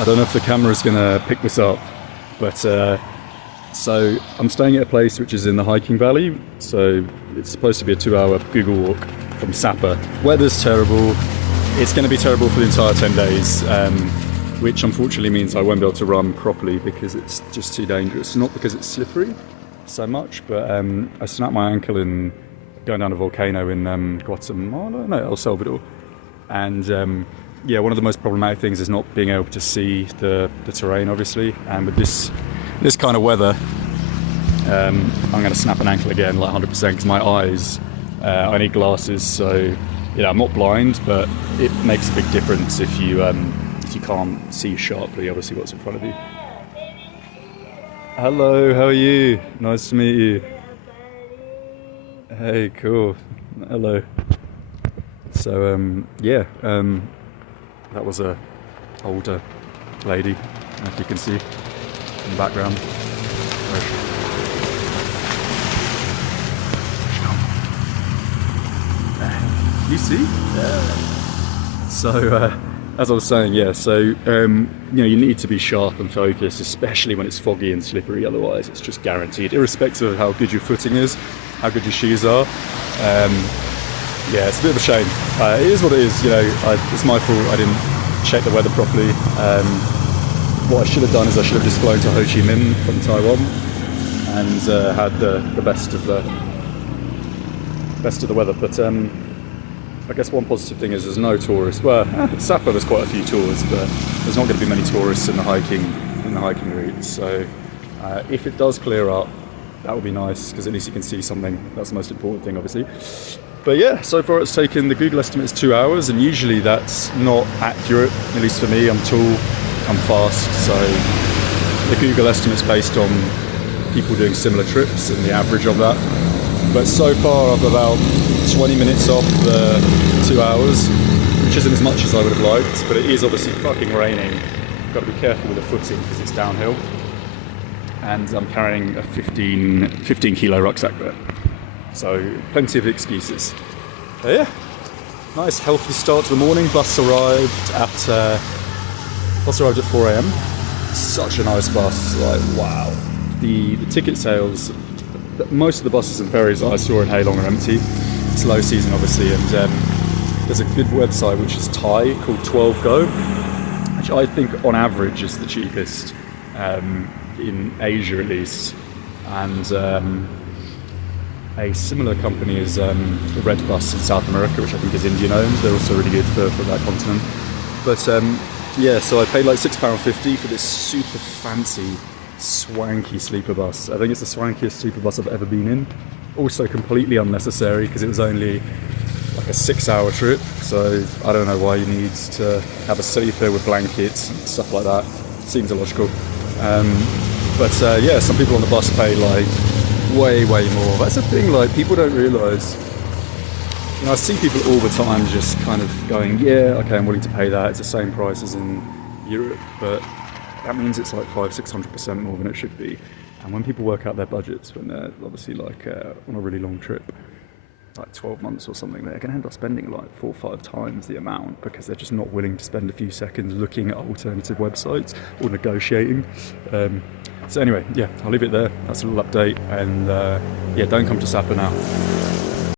I don't know if the camera's gonna pick this up, but so I'm staying at a place which is in the hiking valley. So it's supposed to be a 2-hour Google walk from Sapa. Weather's terrible. It's going to be terrible for the entire 10 days, which unfortunately means I won't be able to run properly because it's just too dangerous. Not because it's slippery so much, but I snapped my ankle in going down a volcano in Guatemala, no, El Salvador. And yeah, one of the most problematic things is not being able to see the terrain, obviously. And with this kind of weather, I'm going to snap an ankle again, like 100%, because my eyes, I need glasses, so I'm not blind, but it makes a big difference if you can't see sharply, obviously, what's in front of you. Hello, how are you? Nice to meet you. Hey, cool. Hello. So, yeah, that was a older lady, if you can see in the background. You see? Yeah. So, as I was saying, yeah, so, you need to be sharp and focused, especially when it's foggy and slippery, otherwise it's just guaranteed, irrespective of how good your footing is, how good your shoes are. Yeah, it's a bit of a shame. It is what it is, it's my fault I didn't check the weather properly. What I should have done is I should have just flown to Ho Chi Minh from Taiwan and had the best of the weather. But I guess one positive thing is there's no tourists. Well, at Sapa there's quite a few tours, but there's not going to be many tourists in the hiking route. So if it does clear up, that would be nice, because at least you can see something. That's the most important thing, obviously. But yeah, so far it's taken, the Google estimate is 2 hours, and usually that's not accurate, at least for me. I'm tall, I'm fast, so the Google estimate's based on people doing similar trips and the average of that. But so far I'm about 20 minutes off the 2 hours, which isn't as much as I would have liked, but it is obviously fucking raining. You've got to be careful with the footing because it's downhill. And I'm carrying a 15 kilo rucksack there. So plenty of excuses. But yeah, nice healthy start to the morning. Bus arrived at 4 a.m. Such a nice bus, like wow. The ticket sales, most of the buses and ferries I saw in Halong are empty. It's low season obviously, and there's a good website which is Thai called 12Go, which I think on average is the cheapest in Asia at least. And a similar company is the Red Bus in South America, which I think is Indian owned. They're also really good for that continent. But yeah, so I paid like £6.50 for this super fancy, swanky sleeper bus. I think it's the swankiest sleeper bus I've ever been in. Also completely unnecessary because it was only like a 6-hour trip. So I don't know why you need to have a sleeper with blankets and stuff like that. Seems illogical. But yeah, some people on the bus pay like way more. That's the thing, like people don't realise. I see people all the time just kind of going, yeah, okay, I'm willing to pay that. It's the same price as in Europe, but that means it's like 500-600% more than it should be. And when people work out their budgets, when they're obviously like on a really long trip, like 12 months or something, they're going to end up spending like 4 or 5 times the amount because they're just not willing to spend a few seconds looking at alternative websites or negotiating. So anyway, yeah, I'll leave it there. That's a little update, and yeah, don't come to Sapa now.